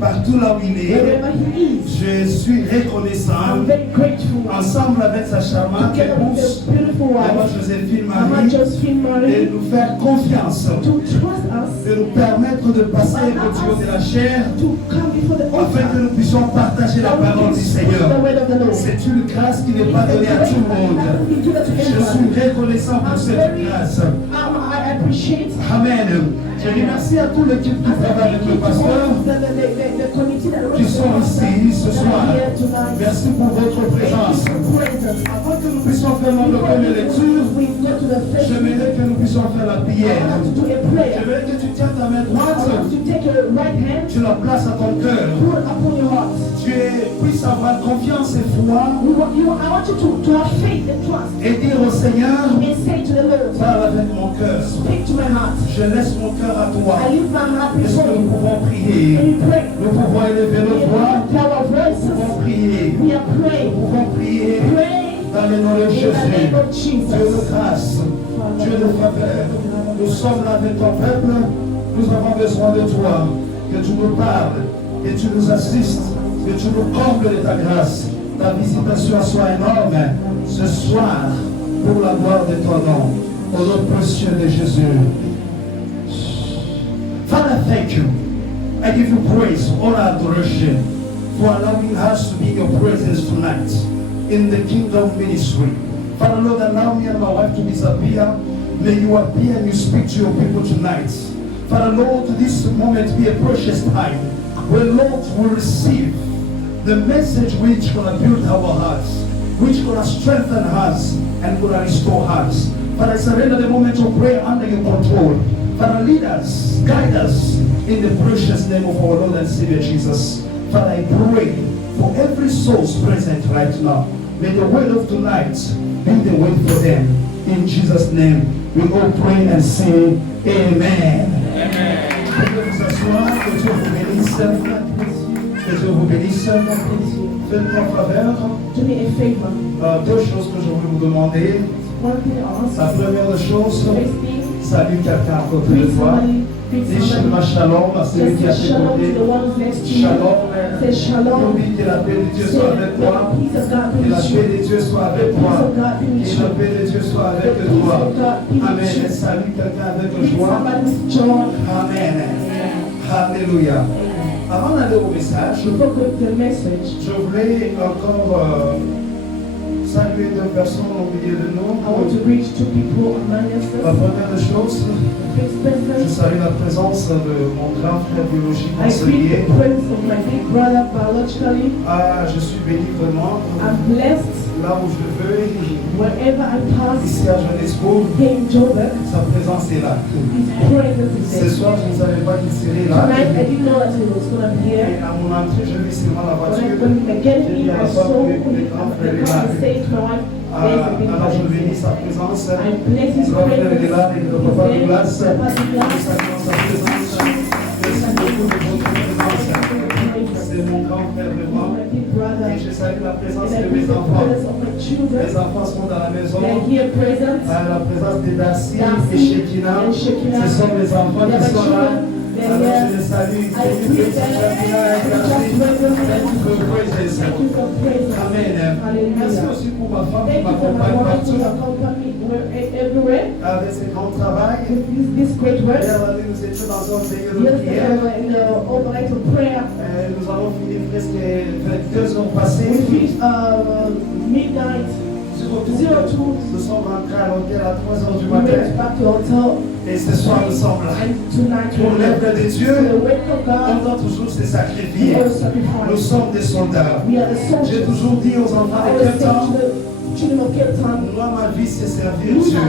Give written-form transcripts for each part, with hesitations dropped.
partout là où il est. Je suis reconnaissant. Ensemble avec sa charmante épouse, maman Joséphine Marie, de nous faire confiance, de nous permettre de passer au Dieu de la chair, afin que nous puissions partager la parole du Seigneur. C'est une grâce qui n'est pas donnée à tout le monde. Je suis reconnaissant pour cette grâce. Amen. Je remercie à toute l'équipe qui travaille avec le pasteur, qui sont ici ce soir. Merci pour votre présence. Avant que nous puissions faire notre première lecture, j'aimerais que nous puissions faire la prière. J'aimerais que tu tiens ta main droite, tu la places à ton cœur. Tu puisses avoir confiance et foi et dire au Seigneur, parle avec mon cœur. Je laisse mon cœur à toi. Est-ce que nous pouvons prier? Nous pouvons élever nos voix. Nous pouvons prier. Nous pouvons prier dans le nom de Jésus. Dieu de grâce, Dieu de faveur. Nous sommes là avec ton peuple. Nous avons besoin de toi. Que tu nous parles, que tu nous assistes, que tu nous combles de ta grâce. Ta visitation soit énorme ce soir pour la gloire de ton nom. Au nom précieux de Jésus. Father, thank you. I give you praise, honor, adoration for allowing us to be in your presence tonight in the kingdom ministry. Father, Lord, allow me and my wife to disappear. May you appear and you speak to your people tonight. Father, Lord, this moment be a precious time where, Lord, will receive the message which gonna build our hearts, which gonna strengthen us and gonna restore us. Father, I surrender the moment of prayer under your control. Father, lead us, guide us in the precious name of our Lord and Savior Jesus. Father, I pray for every soul present right now. May the word of tonight be the word for them. In Jesus' name, we all pray and say Amen. Pouvez vous asseoir, que Dieu vous bénisse. Que Dieu vous bénisse. Faites-moi faveur. Deux choses que je voulais vous demander. La première chose, salue quelqu'un à côté de toi. Dis shalom à celui qui est à tes côtés. Shalom. Oublie que la paix de Dieu soit avec toi. Que la paix de Dieu soit avec toi. Que la paix de Dieu soit avec toi. Amen. Salue quelqu'un avec joie. Amen. Alléluia. Avant d'aller au message, je voulais encore saluer deux personnes au milieu de nous. La première chose, je salue la présence de mon grand frère biologique conseiller. Je suis béni vraiment. Là où je veux, ici à Johannesburg, sa présence est là. Ce soir, je ne savais pas qu'il serait là. Et à mon entrée, je vis seulement la voiture. J'ai dit à la femme que le grand frère est là. Alors je bénis sa présence. Le grand frère est là, et le papa de glace. Nous saluons sa présence. Merci beaucoup de votre présence. C'est mon grand frère vraiment. Et je salue la présence de mes enfants. Les enfants sont dans la maison. La présence de Darcy et Shekina. Ce sont mes enfants qui sont là. Alors je les salue. Amen. Merci aussi pour ma femme qui m'accompagne partout. Avec ce grand travail. Nous étions dans un veilleur de prière. Nous avons fini presque 22 heures passées. Nous sommes rentrés à l'hôtel à 3 heures du matin. Et ce soir nous sommes là. Pour l'œuvre de Dieu, on doit toujours se sacrifier. Nous sommes des soldats. J'ai toujours dit aux enfants de quel temps, moi, ma vie, c'est servir Dieu.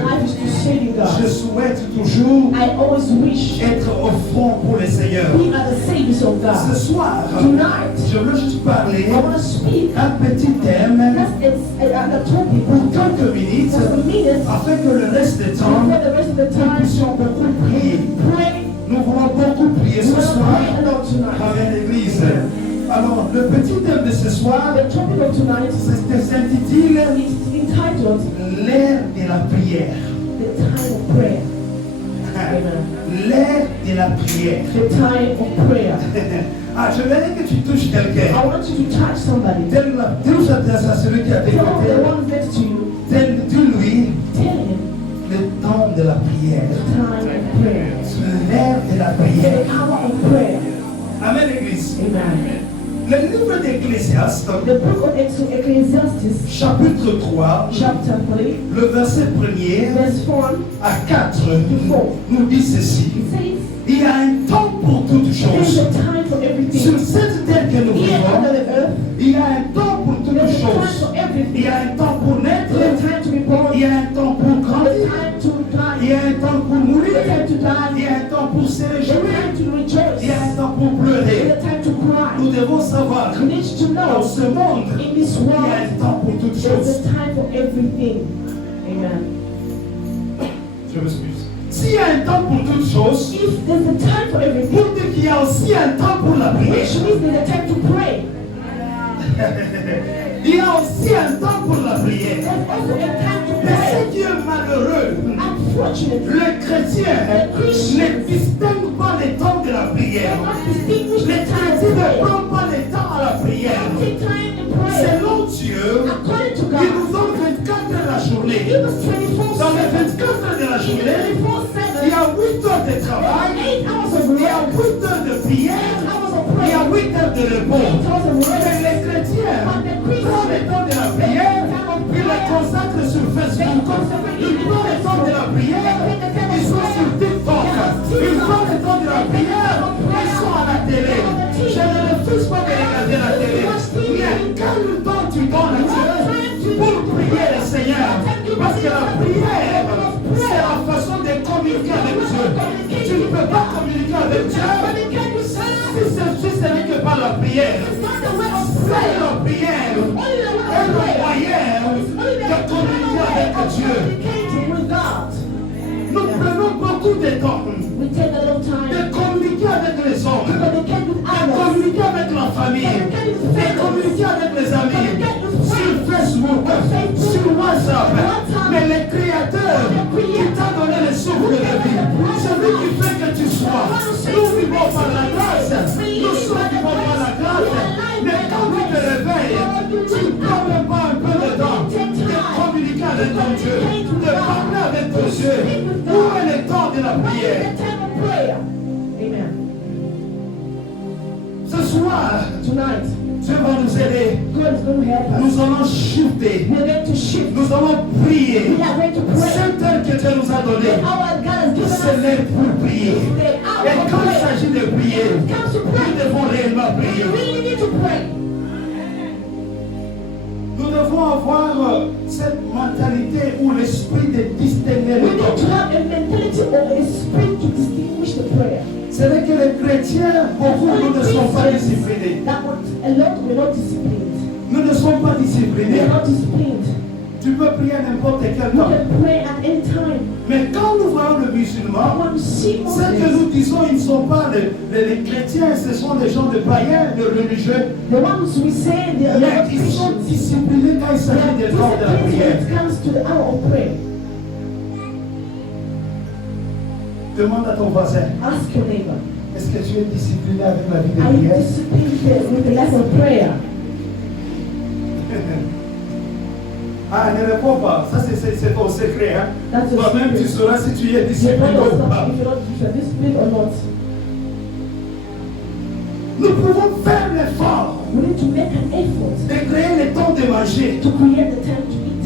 Je souhaite toujours être au front pour le Seigneur. Ce soir, je veux juste parler un petit thème pour quelques minutes afin que le reste du temps, nous puissions beaucoup prier. Nous voulons beaucoup prier ce soir avec l'Église. Alors, le petit thème de ce soir, s'intitule l'ère de la prière. l'ère de la prière. The time of prayer. Ah, je veux que tu touches quelqu'un. I want you to touch somebody. Touche à celui qui a Tell the écouté. one next to you. Dis-lui Tell him le temps de la prière. the time of prayer. L'ère de la prière. The hour of prayer. Amen, Église. Amen. Le livre d'Ecclésiaste, The book of Ecclesiastes, chapitre 3, chapter 3, le verset 1er verse 4, à 4, nous dit ceci. it says, Il y a un temps pour toutes there is choses. a time for Sur everything. cette terre que nous Here under vivons, the earth, il y a un temps pour toutes there's a time choses. for Il everything. y a un temps pour naître, There's a time to be born. il y a un temps pour There's a grandir, time to il y die. a un temps pour mourir, There's a time to il die. y a un temps pour se There's a réjouir, time to rejoice. il y a un temps pour There's pleurer. a time to cry. Nous devons savoir You need to dans know ce monde, in this il y a world, un temps pour toutes there's choses. a time for everything. Amen. Je m'excuse. S'il y a un temps pour toutes choses, If there's a time for everything, pour dire qu'il y a aussi un temps pour la prière. which means there's a time to pray. Il y a aussi un temps pour la prière. There's also a time to Mais pray. ce qui est malheureux, Unfortunately, le chrétien ne distingue pas les temps de la they prière. must distinguish Les the time to chrétiens ne pray. prennent pas le temps à la prière. Take time to pray. Selon Dieu, According to il God, nous donne 24 heures la journée. give us 24/7. Dans les 24 heures de la In the journée, il y 24/7, a 8 heures de travail, 8 hours of il y a work, 8 heures de 8 prière, hours of il y a prayer, 8 heures de 8 repos. hours of Mais rest. les chrétiens prennent le temps de la prière, ils le consacrent sur Facebook, ils prennent le temps de la prière, ils sont sur TikTok, ils prennent le temps de la prière, ils sont à la télé. Je ne refuse pas de regarder la télé, mais quel temps tu donnes à Dieu pour prier le Seigneur? Parce que la prière, c'est la façon de communiquer avec Dieu. Tu ne peux pas communiquer avec Dieu si ce n'est que par la prière. C'est la prière est le moyen de communiquer avec Dieu. Nous prenons beaucoup de temps We take a long time de communiquer avec les to hommes, communicate with de others. communiquer avec la famille, de communiquer avec les amis, sur Facebook, sur WhatsApp. Mais le Créateur qui t'a donné le souffle de vie, celui qui fait que tu sois, nous vivons par la grâce, nous sommes vivants par la grâce. Mais quand tu te réveilles, tu ne prends même pas un peu de temps de communiquer avec ton Dieu, de parler avec ton Dieu. Où est le temps de la prière? The time of prayer. Amen. Ce soir, Tonight, Dieu va nous aider. God is going to help us. Nous allons shifter. We're going to shift. Nous allons prier. We are going to pray. Cette heure que Dieu nous a The donnée, hour God has given c'est us. l'heure pour prier. The Et hour of quand il prayer. s'agit de prier, When it comes to nous prayer, devons réellement we prier. really need to pray. Nous devons avoir cette mentalité où l'esprit de distinguer We le need to temps. have a mentality or a spirit to distinguish the prayer. C'est vrai que les chrétiens, beaucoup nous ne sont pas disciplinés. That what a lot we're not disciplined. Nous ne sommes pas We disciplinés. are not disciplined. Tu peux prier à n'importe quel We temps. can pray at any time. Mais quand nous voyons le But musulman, when we see ce que Muslims, nous disons, ils ne sont pas les chrétiens, ce sont des gens de païens, de religieux. the ones we say they are Mais not ils sont Christians, disciplinés quand il they are s'agit des temps de la disciplined when prière. it comes to the hour of prayer. Demande à ton voisin, Ask your neighbor, est-ce que tu es discipliné avec la vie de are you prière? disciplined with the life of prayer? Ah, ne réponds pas. Ça, c'est ton secret. Hein? That's your Toi-même, tu secret. sauras si tu es You discipliné know ou yourself pas. if you're disciplined or not. Nous pouvons faire l'effort We need to make an effort de créer le temps de manger. to create the time to eat.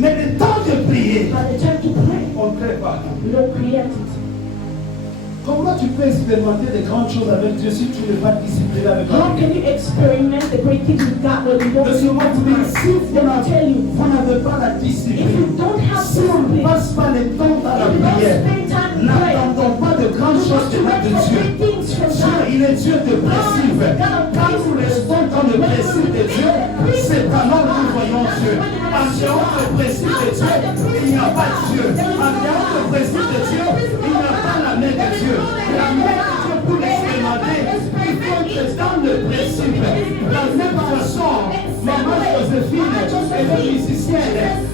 Mais le temps de prier, But the time to pray, on ne crée pas. we don't create it. Comment tu peux expérimenter de grandes choses avec Dieu si tu n'es pas discipliné avec How lui? can you experiment the great things with God when you don't Laisse-moi have vous dire, time? si vous Let me tell you, n'avez pas la if discipline, you don't have si on ne discipline, passe pas le temps à la if you don't prière, spend time in prayer, n'attendons pas de grandes you choses want de to wait de for Dieu. great things from Dieu, God. il est Dieu de principe. Quand nous restons dans le principe de Dieu, c'est alors que nous voyons Dieu. En dehors du principe de Dieu, il n'y a pas Dieu. En dehors du principe de Dieu, il n'y a pas la main de Dieu. La main de Dieu pour l'expérimenter, il faut être dans le principe. De la même façon, maman José Joséphine est une musicienne.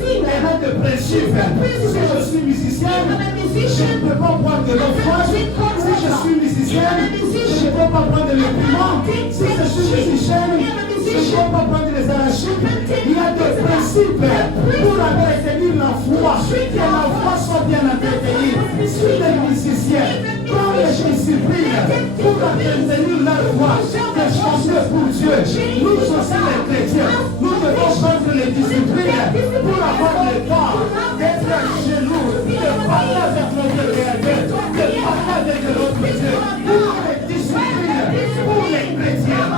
Elle a des principes. Si je suis musicienne, je ne peux pas prendre de l'offrande. Si je suis musicienne, je ne peux pas prendre de l'opprimant. Si je suis musicienne, je ne peux pas prendre les arachides. Il y a des principes pour entretenir la foi. Que la foi soit bien entretenue. Si les musiciens prennent les disciplines pour entretenir la foi, de chanter pour Dieu, nous aussi les chrétiens, nous devons prendre les disciplines pour avoir le temps d'être chez nous, de parler avec notre Créateur, de parler avec notre Dieu. Pour les disciplines, pour les chrétiens.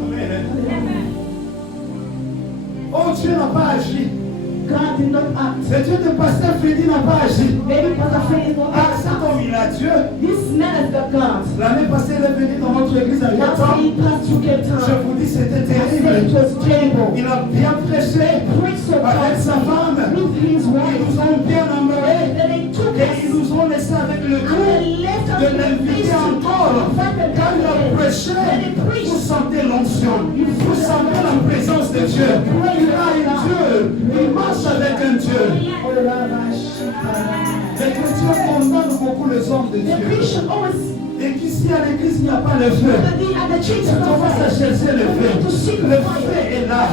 Amen. Oh, Dieu n'a pas agi. God did not act. Le Dieu de Pasteur Freddy n'a pas agi. Maybe Pastor Fred is not Ah, cet homme, il a Dieu. This man has got God. L'année passée, il est venu dans notre église à Last Cape year he passed through Cape Je Town. vous dis, c'était I said it terrible. was terrible. Il a bien prêché Preached so avec sa powerfully femme. with his Ils wife. nous ont bien amourés. Then they took Et us ils nous ont laissé avec le and goût they left us de with l'inviter this encore. Quand il a prêché, vous sentez l'onction. Vous sentez la présence de Dieu. Il a un Dieu. Il marche avec un Dieu. Les chrétiens condamnent beaucoup les hommes de The Dieu. Christian always Et qu'ici à l'église, il n'y a pas le feu. at the church Tu commences à chercher le feu. Le feu est là.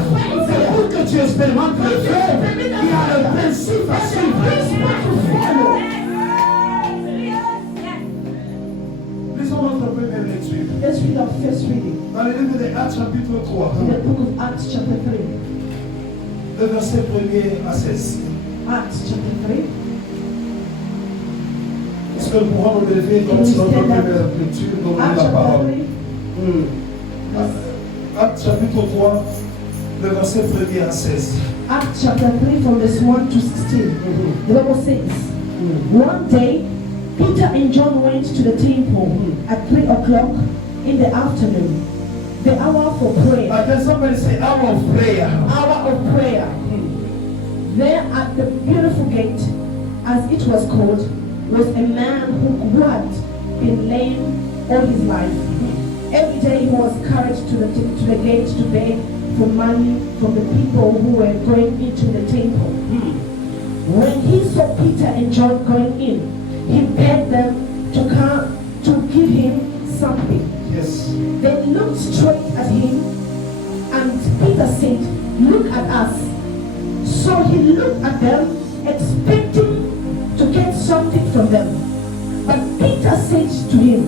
C'est pour que tu expérimentes le feu. Il y a le principe à suivre. Lisons notre première lecture. Let's read our first reading Dans le livre des Actes, chapitre 3, in the book of Acts chapter 3. le verset 1er à 16. Acts chapter 3. Est-ce que nous pourrons nous lever dans notre première lecture, donner Acts la chapter parole? 3. Actes chapitre 3, le verset 1er à 16. Acts chapter 3 from verse 1 to 16. The Bible says, one day Peter and John went to the temple at 3 o'clock in the afternoon, the hour for prayer. Can somebody say hour of prayer? Hour of prayer. There at the beautiful gate, as it was called, was a man who had been lame all his life. Every day he was carried to the gate to beg for money from the people who were going into the temple. When he saw Peter and John going in, he begged them to come to give him something. Yes. They looked straight at him, and Peter said, "Look at us." So he looked at them, expecting to get something from them. But Peter said to him,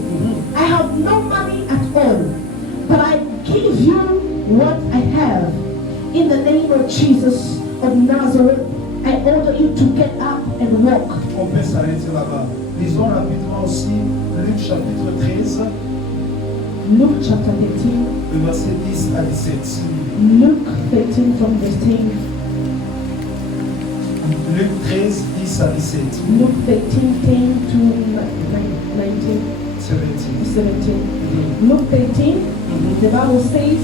"I have no money at all, but I give you what I have. In the name of Jesus of Nazareth, I order you to get up and walk." On peut s'arrêter là-bas. Lisons rapidement aussi Luc chapitre 13, Luke chapter 13, le verset 10 à 17. Luke 13 from verse 10. Luc 13, 10 à 17. Luke 13, 10 to 19, 17. 17. Luke 13, the Bible says,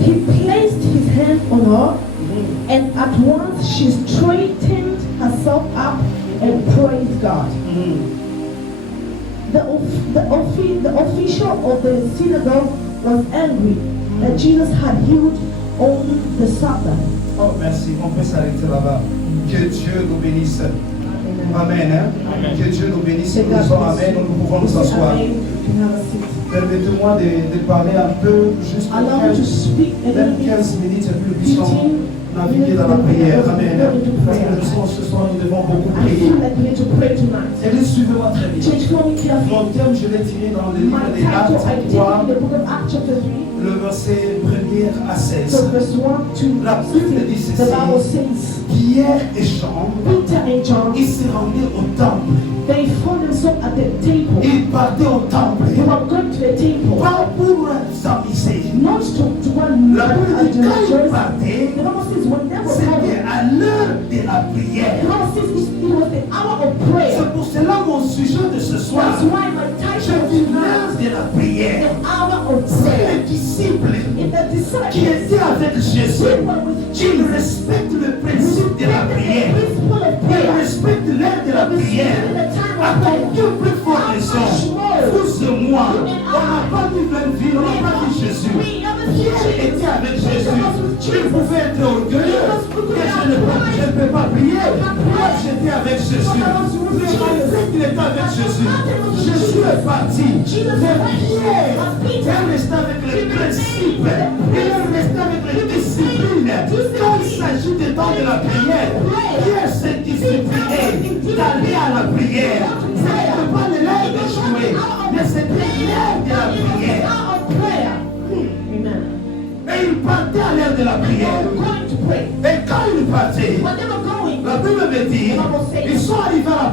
he placed his hand on her, and at once she straightened herself up and praised God. The official of the synagogue was angry that Jesus had healed on the Sabbath. Oh, merci. On peut s'arrêter là-bas. Que Dieu nous bénisse. Amen. Hein? Que Dieu nous bénisse. Nous disons Amen. Nous pouvons nous asseoir. Amen. You can have a seat. Permettez-moi de parler un peu, juste pour Allow me to speak a little même bit. 15 minutes et puis nous puissions naviguer dans la prière. Amen. Parce que nous sommes ce soir, nous devons beaucoup I prier. feel like we need to pray tonight. Et suivez-moi très bien. Church, follow me carefully. Mon thème, je l'ai tiré dans le livre My des title, I Actes take 3, in the book of Acts chapter 3, le verset 1er à 16. from verse 1 to La Bible dit 16. ceci. The Bible says, Pierre et Jean, Peter and John, ils se rendaient au temple. they found themselves at the temple. Ils partaient au temple. They were going to the temple, Pas pour s'amuser. not to go and La look Bible at dit the quand ils church. partaient, The Bible says when they were c'était coming, à l'heure de la prière. the Bible says it was the hour of prayer. C'est pour cela mon sujet de ce soir. That's why my Je title dis is l'heure de la prière. the hour of C'est prayer. les disciples In the qui disciples, étaient avec Jésus. they were with Ils respectent le principe de la prière. principle of prayer. respecte l'heure de la prière. À ton Dieu plus fort raison. Vous et moi, on n'a pas vu même vie, on n'a pas vu Jésus. Pierre était avec Jésus. Il pouvait être orgueilleux. Et je ne peux pas prier. Moi, j'étais avec Jésus. Je sais qu'il était avec Jésus. Jésus est parti. Mais Pierre, il restait avec les principes. Il restait avec les disciplines. Quand il s'agit des temps de la prière, Pierre s'est discipliné d'aller à la prière. Ce n'était pas de l'air de jouer, mais c'était l'air de la prière. Et il partait à l'heure de la prière. Et quand il partait, la Bible me dit, ils sont arrivés à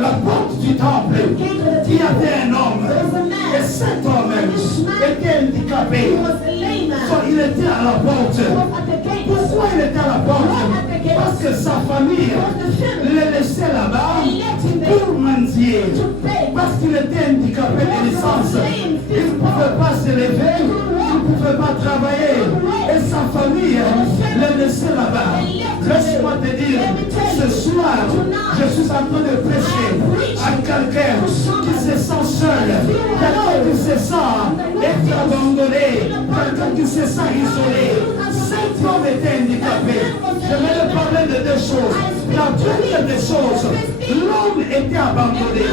la porte du temple. Il y avait un homme. Et cet homme était handicapé. Il était à la porte. Pourquoi il était à la porte? Parce que sa famille le laissait là-bas pour mendier. Parce qu'il était handicapé de naissance. Il ne pouvait pas se lever, il ne pouvait pas travailler. Et sa famille le laissait là-bas. Laisse-moi te dire, ce soir, je suis en train de prêcher à quelqu'un qui se sent seul, quelqu'un qui se sent être abandonné, quelqu'un qui se sent isolé. Cet homme était handicapé. Je vais le parler de deux choses. La première des choses, l'homme était abandonné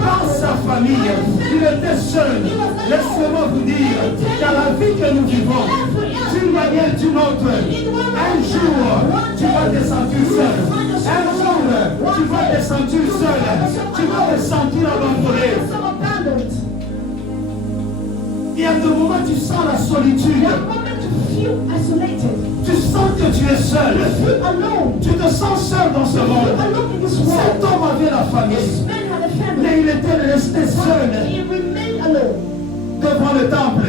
par sa famille. Il était seul. Laissez-moi vous dire, dans la vie que nous vivons, d'une manière ou d'une autre, un jour, tu vas te sentir seul. Un jour, tu vas te sentir seul. Tu vas te sentir abandonné. Il y a des moments où tu sens la solitude. Tu sens que tu es seul. Tu te sens seul dans ce monde. Cet homme avait la famille, mais il était resté seul devant le temple.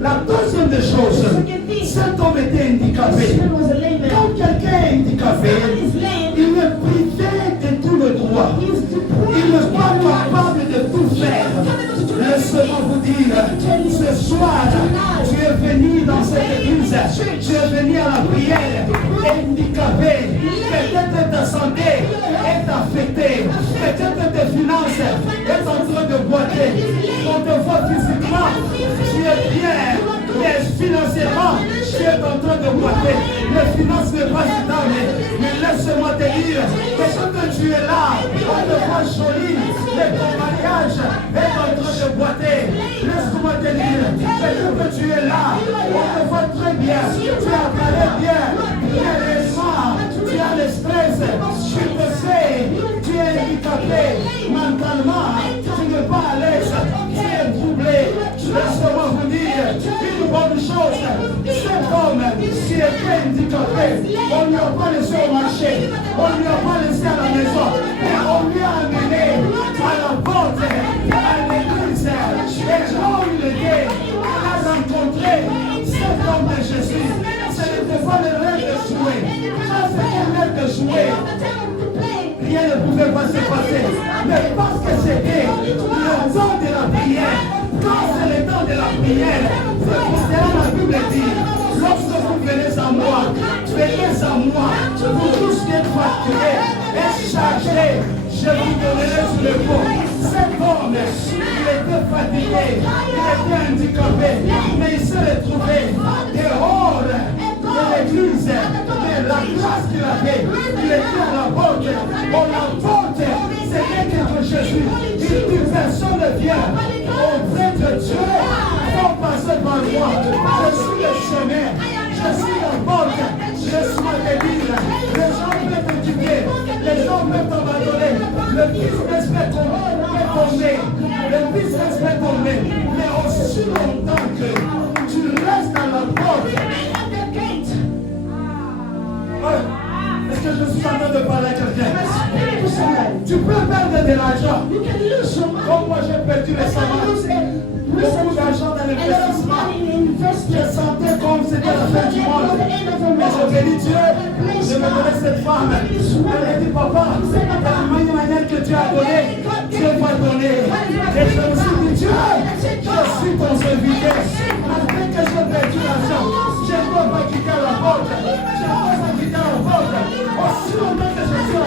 La deuxième des choses, cet homme était handicapé. Quand quelqu'un est handicapé, il est privé de tout le droit. Il n'est pas capable de tout faire. Laissez-moi vous dire, ce soir, tu es venu dans cette église, tu es venu à la prière, handicapé, peut-être ta santé est affectée, peut-être tes finances est en train de boiter, on te voit physiquement, tu es bien, mais financièrement, tu es en train de boiter, les finances ne pas stable, mais laisse-moi te dire, que tu es là, on te voit joli, mais ton mariage est en train de boiter, laisse-moi te dire, que tu es là, on te voit très bien, tu as parlé bien, réellement, tu as le stress, tu te sais, tu es handicapé, mentalement, tu n'es pas à l'aise, tu es troublé, laisse-moi vous dire, une bonne chose, cet homme qui était handicapé, on ne lui a pas laissé au marché, on ne lui a pas laissé à la maison, mais on lui a amené à la porte, à l'église, et là où il était, il a rencontré cet homme de Jésus. Ce n'était pas le rêve de jouer, ça c'était le rêve de jouer. Rien ne pouvait pas se passer, mais parce que c'était le temps de la prière. Quand c'est le temps de la prière, c'est là la Bible dit, lorsque vous venez à moi, vous tous qui êtes fatigués et chargés, je vous donnerai sur le pont. Cet homme, il était fatigué, il était handicapé, mais il s'est retrouvé dehors de l'église, de la grâce qu'il avait. Il était à la porte, on la porte, c'était quelque Jésus. Il dit, personne ne vient auprès de Dieu, sans passer par moi. Je suis le chemin, je suis la porte, laisse-moi te dire, les gens peuvent te quitter, les gens peuvent t'abandonner, le business peut tomber, le business peut tomber, mais aussi longtemps que tu restes à la porte. Est-ce que je suis en train de parler à quelqu'un? Tu peux perdre de l'argent. Comme moi j'ai perdu récemment beaucoup d'argent dans l'investissement. Je sentais comme c'était la fin du monde. Mais je bénis Dieu, je me connais cette femme. Elle m'a dit, papa, de la manière que tu as donné, Dieu va donner. Et je me suis dit, Dieu, je suis ton serviteur. Après que j'ai perdu l'argent, je ne peux pas quitter la porte. Je ne peux pas quitter la porte. Aussi longtemps que je suis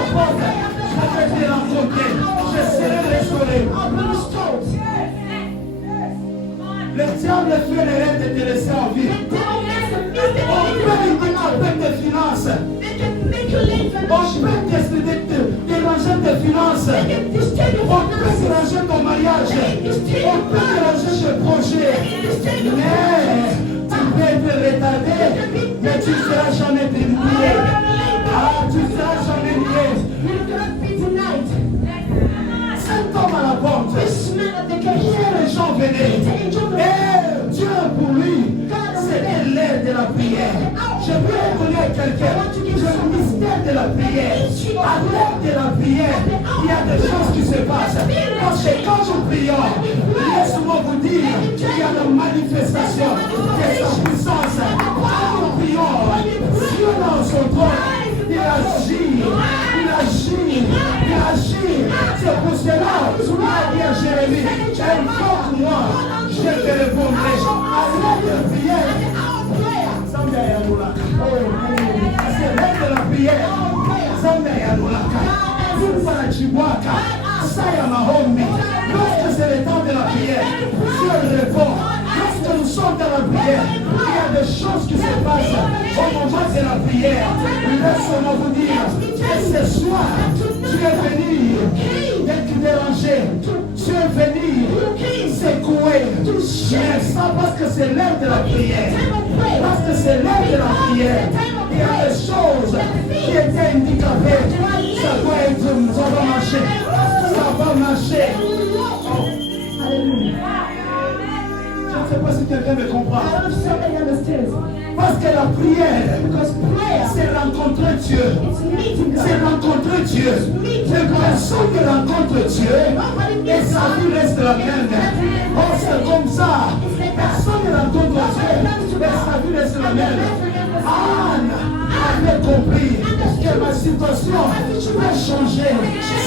diable fait l'erreur de te laisser en vie. The devil makes a mistake On of peut making éliminer you avec tes finances. They can make you late On financially. peut déranger tes finances. They can disturb your On peut finances. déranger ton mariage. On peut déranger tes projets. Mais tu peux être retardé, mais tu ne seras jamais terminé. Ah, tu ne seras jamais lié. You're gonna be tonight. Cet homme à la porte, This man at the hier gate. les gens venaient. Et Dieu pour lui, c'était l'air de la prière. Je peux reconnaître quelqu'un. Le mystère de la prière. À l'air de la prière, il y a des choses qui se passent. Parce que quand nous prions, laisse-moi vous dire, il y a la manifestation de sa puissance. Quand nous prions, Dieu dans son trône, il agit, il agit, il agit. C'est pour cela, tu m'as dit à Jérémie, invoque-moi, je te répondrai. À l'air de prière, Zambia yanulaka. Parce que l'air de la prière, Zambia yanulaka. Mungu anachibwaka. Saya maombi. Lorsque c'est le temps de la prière, Dieu répond. Lorsque nous sommes dans la prière, il y a des choses qui se passent au moment de la prière. Laisse-moi vous dire que ce soir, tu es venu être dérangé. Tu es venu secouer. Mais ça parce que c'est l'heure de la prière. Parce que c'est l'heure de la prière. Il y a des choses qui étaient handicapées. Ça doit être, ça va marcher. Ça va marcher. Hallelujah. Je ne sais pas si quelqu'un me comprend. I don't know if somebody understands. Parce que la prière, Because prayer, c'est rencontrer Dieu. it's meeting C'est God. rencontrer Dieu. Et personne ne rencontre Dieu et sa vie reste la même. Oh, c'est comme ça. Personne ne rencontre Dieu et sa vie reste la même. Anne avait compris que ma situation va changer.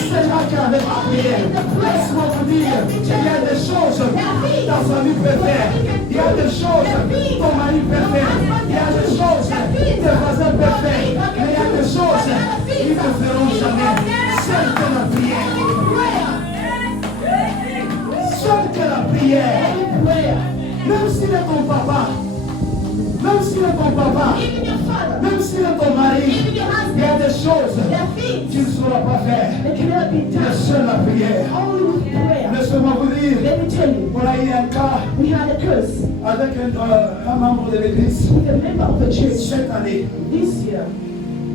C'est là qu'avec la prière. Laisse-moi vous dire, il y a des choses que ta famille peut faire. Il y a des choses que ton mari peut faire. Il y a des choses que tes voisins peuvent faire. Mais il y a des choses qu'ils ne feront jamais. Seule que la prière. Seule que la prière. Même s'il est ton papa. Même s'il est ton papa. Even your father, Même s'il est ton mari. even your Il y a husband, des choses their feet, qu'il ne saura pas faire. they cannot be Mais done seule la prière. only with prayer. Laissez-moi vous dire, Let me tell you, on a eu un cas we had a curse avec un membre de l'église with a member of the church cette année. this year.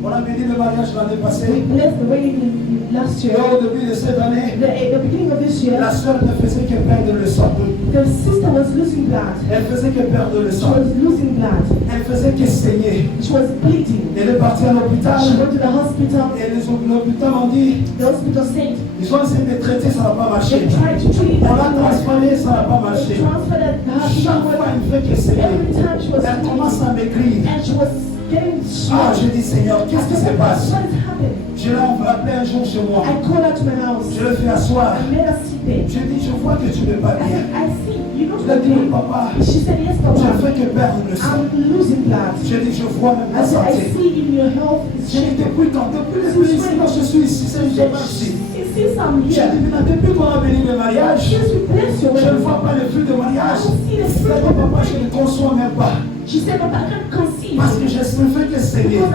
On a béni le mariage l'année passée. Blessed the wedding last Et year. au début de cette année, The beginning of this year, la sœur ne faisait que perdre le sang. the sister was losing blood. Elle faisait que perdre le She sang. was losing blood. Elle faisait que saigner. She was bleeding. Elle est partie à l'hôpital. She went to the hospital. Et l'hôpital ont dit, The hospital said ils ont essayé de traiter, ça n'a pas marché. they tried to treat it. On l'a transféré, ça n'a pas They marché. transferred her Chaque fois, elle ne fait que saigner. Every time she was Elle commence à maigrir. and she was getting Ah, strong. je dis, Seigneur, qu'est-ce qui se passe? What is happening? Je l'ai appelé un jour chez moi. I called her to my house. Je l'ai fait asseoir. I made her sit there. Je dis, je vois que tu ne vas pas I bien. said, I see, you Je don't lui ai dit, okay. papa, She said, yes, je ne Papa. fais que perdre le sang. I'm losing blood. Je dis, je vois même I la said, I santé. see in your health is J'ai dit, changing. depuis quand? Depuis le début, sinon je suis ici, c'est je marche ici. Since I'm J'ai here, dit, mais depuis qu'on a béni le mariage, since we bless your je ne wedding, vois pas le fruit de I mariage. don't see the Je fruit dis, of papa, the je ne conçois même pas. She said, Papa, I can't conceive. Parce que je ne fais que saigner. Because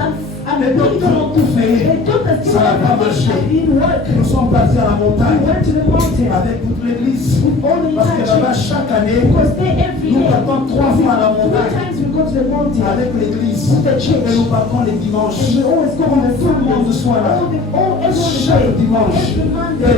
I'm Les docteurs ont bleeding. tout fait. The doctors Ça n'a pas marché. didn't work. Nous sommes partis à la We montagne went to the mountain avec toute l'église. all the Parce que là-bas, time. chaque année, Because they every nous day, partons 3 fois à la 3 montagne times we go to the mountain. avec l'église. With the church. Et nous partons les dimanches. And we always go on the Tout le monde Sundays. soit là. Everyone is Chaque there. dimanche. Every Monday.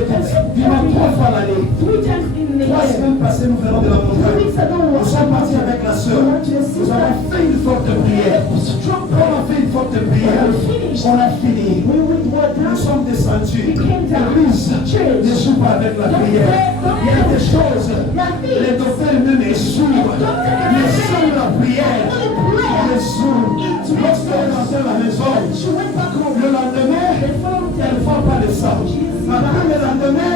Dimanche 3 fois l'année. 3 times in the 3 year. semaines passées, nous venons de la 2 montagne. weeks ago, we Nous sommes partis avec la sœur. went to the Nous sister. avons fait une forte prière. Strong On a fait une forte prière. On a fini. We went Nous sommes descendus. L'église Church. ne joue pas avec la prière. Il y a des choses. Les docteurs même échouent. Mais seule la prière résout. Lorsqu'elle est rentrée à la maison, She went back home. le lendemain, The following day, elle ne voit pas le sang. Après le lendemain,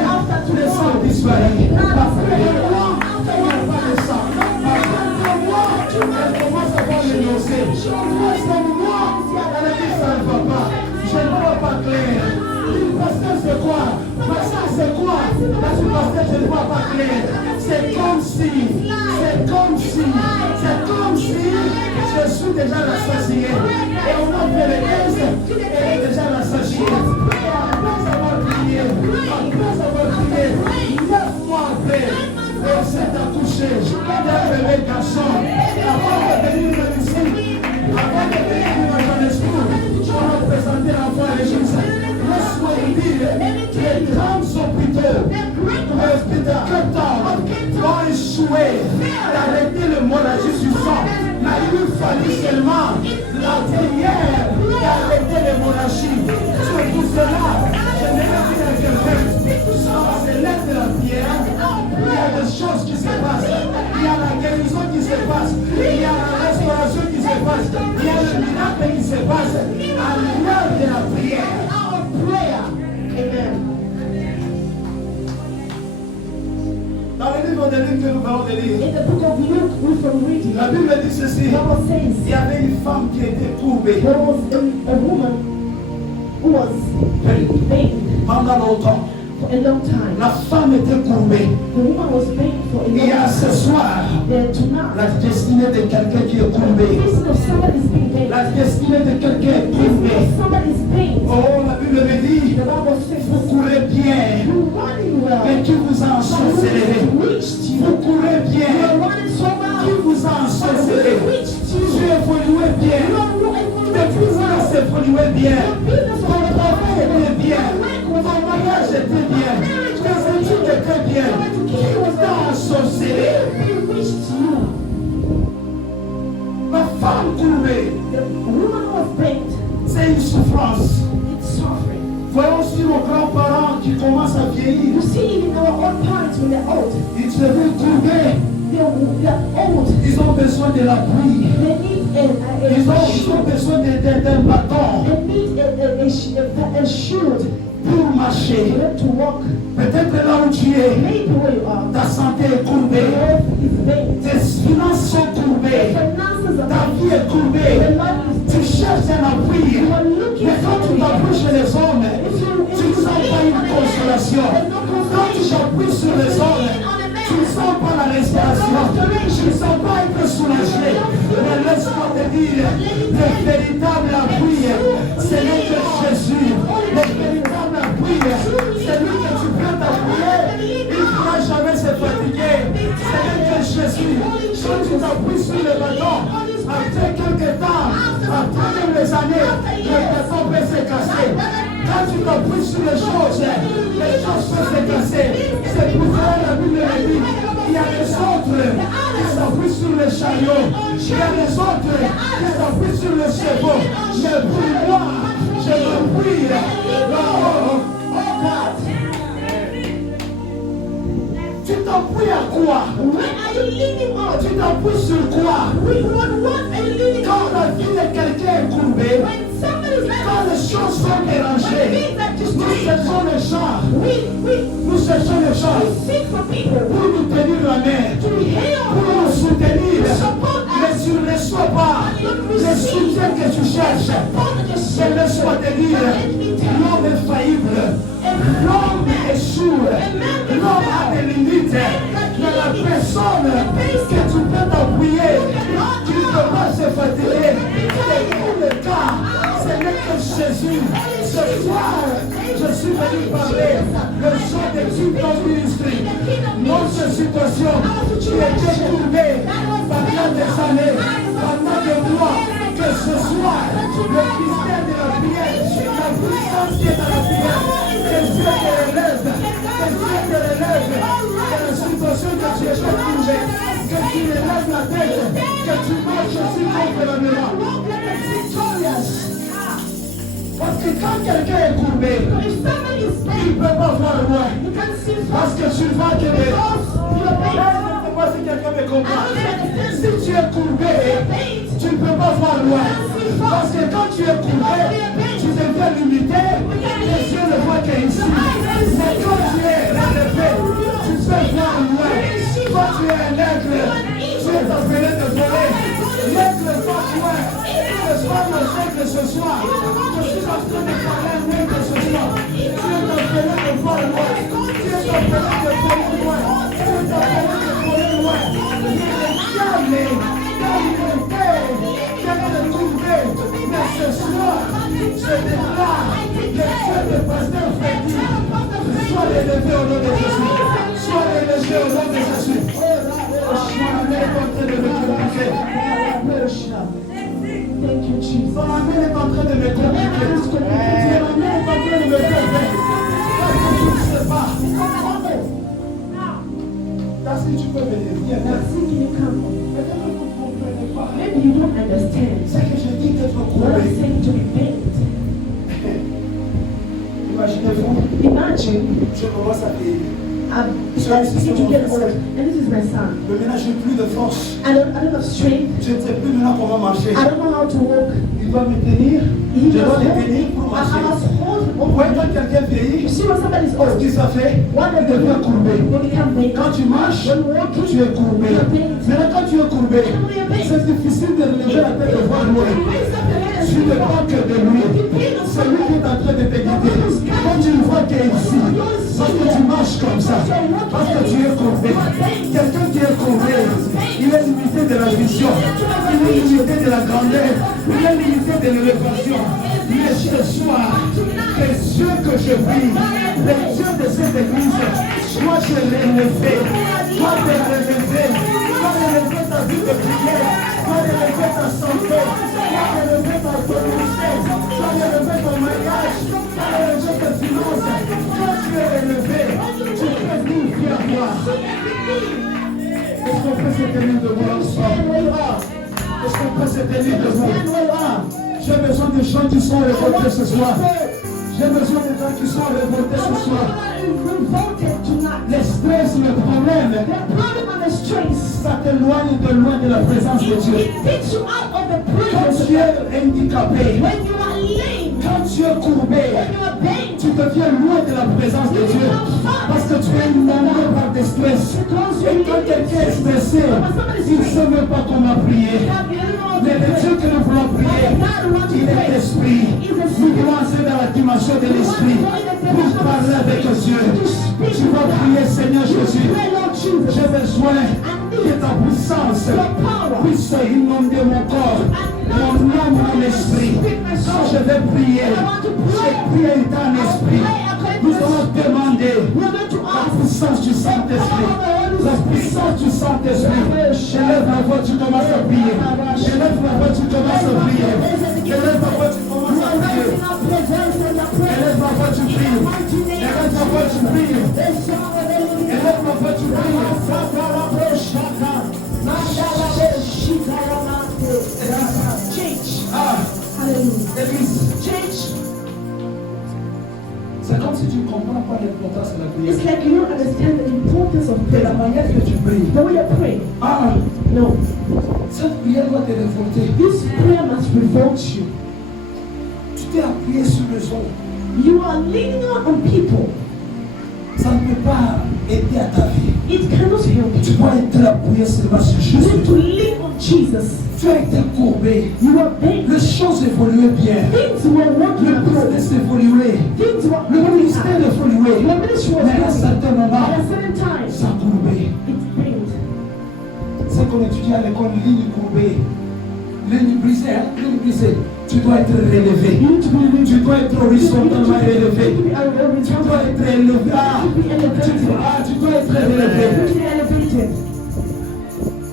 le sang disparaît. Après le mois, il n'y a pas de sang. Après 2 mois, elle commence à avoir les nausées. Après 5 mois, elle a dit ça ne va pas. Je ne vois pas clair. Pasteur, c'est quoi? Pasteur, c'est quoi? Là, tu pasteur, je ne vois pas clair. C'est comme si je suis déjà rassasié. Et on a fait le test, elle est déjà rassasiée. Après avoir prié, 9 mois après, elle s'est accouchée d'un bébé garçon. Avant de venir ici, avant de venir dans Johannesburg, on a présenté l'enfant à l'église. Laisse-moi vous dire, les grands hôpitaux, Cape Town, ont échoué d'arrêter l'hémorragie du sang. Mais il lui fallut seulement la prière d'arrêter l'hémorragie. C'est pour cela, je n'ai pas dit à quelqu'un, sans s'élève de la prière, il y a des choses qui se passent. Il y a la guérison qui se passe. Il y a la restauration qui se passe. Il y a le miracle qui se passe à l'heure de la prière. Prayer. Amen. Dans le livre de Luc que nous venons de lire, In the book of Luke, we from reading, la Bible dit ceci. the Bible says Il y avait une femme qui était courbée there was a woman who was pain pendant longtemps. for a long time. La femme était courbée. The woman was pain for a long Et à ce time. soir, Then tonight, la destinée de quelqu'un qui est courbé. the reason of somebody's being pain, La destinée de quelqu'un est the reason courbé. of somebody's pain, Oh, la Bible me dit, the Bible says vous courez bien, you're running well, mais qui vous a ensorcelé. reached you. Vous courez You're bien, running so qui well, vous a ensorcelé. reached Tu you. évoluais bien, tes business évoluaient bien, ton travail était bien, ton mariage était bien, tes études étaient bien. Qui vous a ensorcelé? Ma femme courbée, The woman was pained. c'est une souffrance. It's suffering. Voyons aussi nos grands-parents qui commencent à vieillir. You see, even our own parents, when they're old, Ils se veulent courber. they're old. Ils ont besoin de l'appui. They need Ils ont besoin d'un bâton they need a shield pour marcher. for them to walk. Peut-être là où tu es, Maybe where you are, ta santé est the courbée. health is vain. Tes finances sont courbées. Finances are Ta vain. vie est courbée. The life is Tu cherches un appui. You are looking Mais quand tu for t'appuies chez les hommes, tu ne sens pas une consolation. Quand tu t'appuies sur les hommes, tu ne sens pas la restauration. Tu ne sens pas être soulagé. Mais laisse-moi te dire, le véritable appui, c'est lui que Jésus. Le véritable appui, c'est lui que tu peux t'appuyer. Il ne pourra jamais se fatiguer. C'est lui que Jésus. Quand tu t'appuies sur le bâton, après quelques temps, après les années, le bâton peut se casser. Quand tu t'appuies sur les choses peuvent se casser. C'est pour ça que la Bible dit, il y a des autres qui s'appuient sur le chariot. Il y a des autres qui s'appuient sur le chevaux. Mais pour moi, je m'appuie. Oh God. Tu t'appuies à quoi? Where are you leaning on? Tu t'appuies sur quoi? What are you leaning Quand on? la vie de quelqu'un est courbée, When somebody's quand les choses sont dérangées, nous cherchons les gens. Nous cherchons les gens seek for people pour nous tenir la main, to heal, pour nous soutenir. support Mais us. tu ne reçois pas le soutien que tu cherches. Mais laisse-moi te dire, l'homme est faillible, l'homme échoue, l'homme a des limites. Mais la personne que tu peux t'appuyer, qui ne peut pas se fatiguer, c'est tout le cas. Ce n'est que Jésus. Ce soir, je suis venu parler le jour de toute ton ministère. Notre situation qui était courbée pendant des années, pendant des mois, que ce soit le mystère de la prière, la puissance qui est dans la prière, que Dieu te relève, que Dieu te relève de la situation que tu es courbée, que tu relèves la tête, que tu marches aussi contre la miracle. Parce que quand quelqu'un est courbé, If somebody is il ne pain, peut pas voir loin. you can see Parce que tu vois que les your pain. Laisse-moi si quelqu'un me comprend. I don't understand. Si tu es courbé, tu ne peux pas voir loin. Parce que quand tu es courbé, tu deviens limité. Les yeux ne voient qu'ici. Mais quand tu es relevé, tu peux voir loin. Quand tu es un aigle, tu es appelé de voler. L'aigle va loin. Ce soir, le aigle ce soir. Je suis en train de parler à un aigle ce soir. Tu es appelé de voir loin. Tu es appelé Thank you, Jesus. Ton amour est en train de me compliquer. Ton amour est en train de me faire. Parce que tu ne sais pas. Merci, tu peux venir. Viens, Merci, can you come? peut-être que vous ne comprenez pas. Maybe you don't understand. C'est que je dis d'être What I'm courbé. saying to be bent. Imaginez-vous, Imagine je commence à vieillir. I'm beginning to get old, and this is my son. Le ménage, je n'ai plus de force. I don't have strength. Je ne sais plus maintenant comment marcher. I don't know how to walk. Il doit me tenir. He Je must dois le hold tenir me. pour I marcher. must hold him Vous voyez, over. quand quelqu'un You vieillit, see when somebody's ce old, qu'il ça fait, what il they devient courbé. They become bent. Quand tu marches, When walking, tu es courbé. you're bent. Maintenant, quand tu es courbé, And when you're bent, c'est difficile de relever la tête et voir loin. you raise up your head and Tu see ne the parles que de You lui. depend on C'est lui qui est en train de te guider. Quand tu le vois qui est ici, parce que tu marches comme ça, parce que tu es courbé. Quelqu'un qui est courbé, il est limité de la vision, il est limité de la grandeur, il est limité de l'élévation. Mais ce soir, les yeux que je vis, les yeux de cette église, moi je l'ai élevé, toi de l'élever, toi d'élever ta vie de prière, toi d'élever ta santé, toi d'élever ta communauté, toi d'élever ton mariage, toi d'élever tes finances, toi tu es élevé, tu peux venir vers moi. Est-ce qu'on peut se tenir debout ensemble? Est-ce qu'on peut se tenir debout? J'ai besoin de gens qui sont révoltés ce soir. J'ai besoin de gens qui sont révoltés ce soir. Les stress, le problème, ça t'éloigne de loin de la présence de Dieu. Quand tu es handicapé, quand tu es courbé, tu deviens loin de la présence de Dieu. Parce que tu es inondé par des stress. Et quand quelqu'un est stressé, il ne sait même pas comment prier. Mais le Dieu que nous voulons prier, il est esprit. Nous voulons entrer dans la dimension de l'esprit pour parler avec Dieu. Tu vas prier, Seigneur Jésus. J'ai besoin que ta puissance puisse inonder mon corps, mon âme, mon esprit. Quand je vais prier, je prie dans l'esprit. Nous allons demander la puissance du Saint-Esprit. La puissance du Saint-Esprit. Élève la voix, tu commences à prier. Élève la voix, tu commences à prier. Élève la voix, tu commences à prier. Élève la voix, tu pries. Élève la voix, tu pries. Élève la voix, tu pries. C'est comme si tu ne comprends pas l'importance de la prière. It's like you don't understand the importance of C'est la prayer. manière que tu pries. The way you pray. No. Cette prière doit te révolter. This prayer must revolt you. Tu t'es appuyé sur les autres. You are leaning on people. Ça ne peut pas aider à ta vie. It cannot help Tu you. dois être appuyé seulement sur You Jésus. need to lean on Jesus. Tu as été courbé. You are bent. Les choses évoluaient bien. Things were working Le according. business évoluait. Things were Le working ministère out. évoluait. Your ministry was Mais à un working. certain moment, At a certain time, ça a courbé. it bent. C'est qu'on étudie à l'école, ligne courbée. Ligne brisée, hein? Ligne brisée. Tu dois être relevé. Tu dois être horizontalement élevé. Tu dois être élevé. Tu dois être élevé.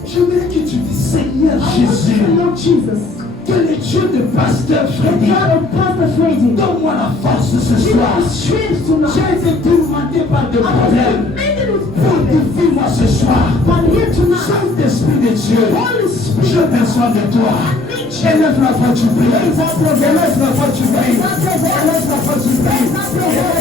J'aimerais que tu dis, Seigneur Jésus, Lord Jesus, que le Dieu de Pasteur the Freddy, God of Pastor Freddy, donne-moi la force ce give soir. me strength tonight. J'ai été tourmenté par des I was problèmes. tormented with Pour problems, défier-moi ce soir. but here tonight, Saint-Esprit de Dieu, Holy Spirit, j'ai besoin de toi. Élève la voix, tu pries. Élève la voix, tu pries. Élève la voix, tu pries. Élève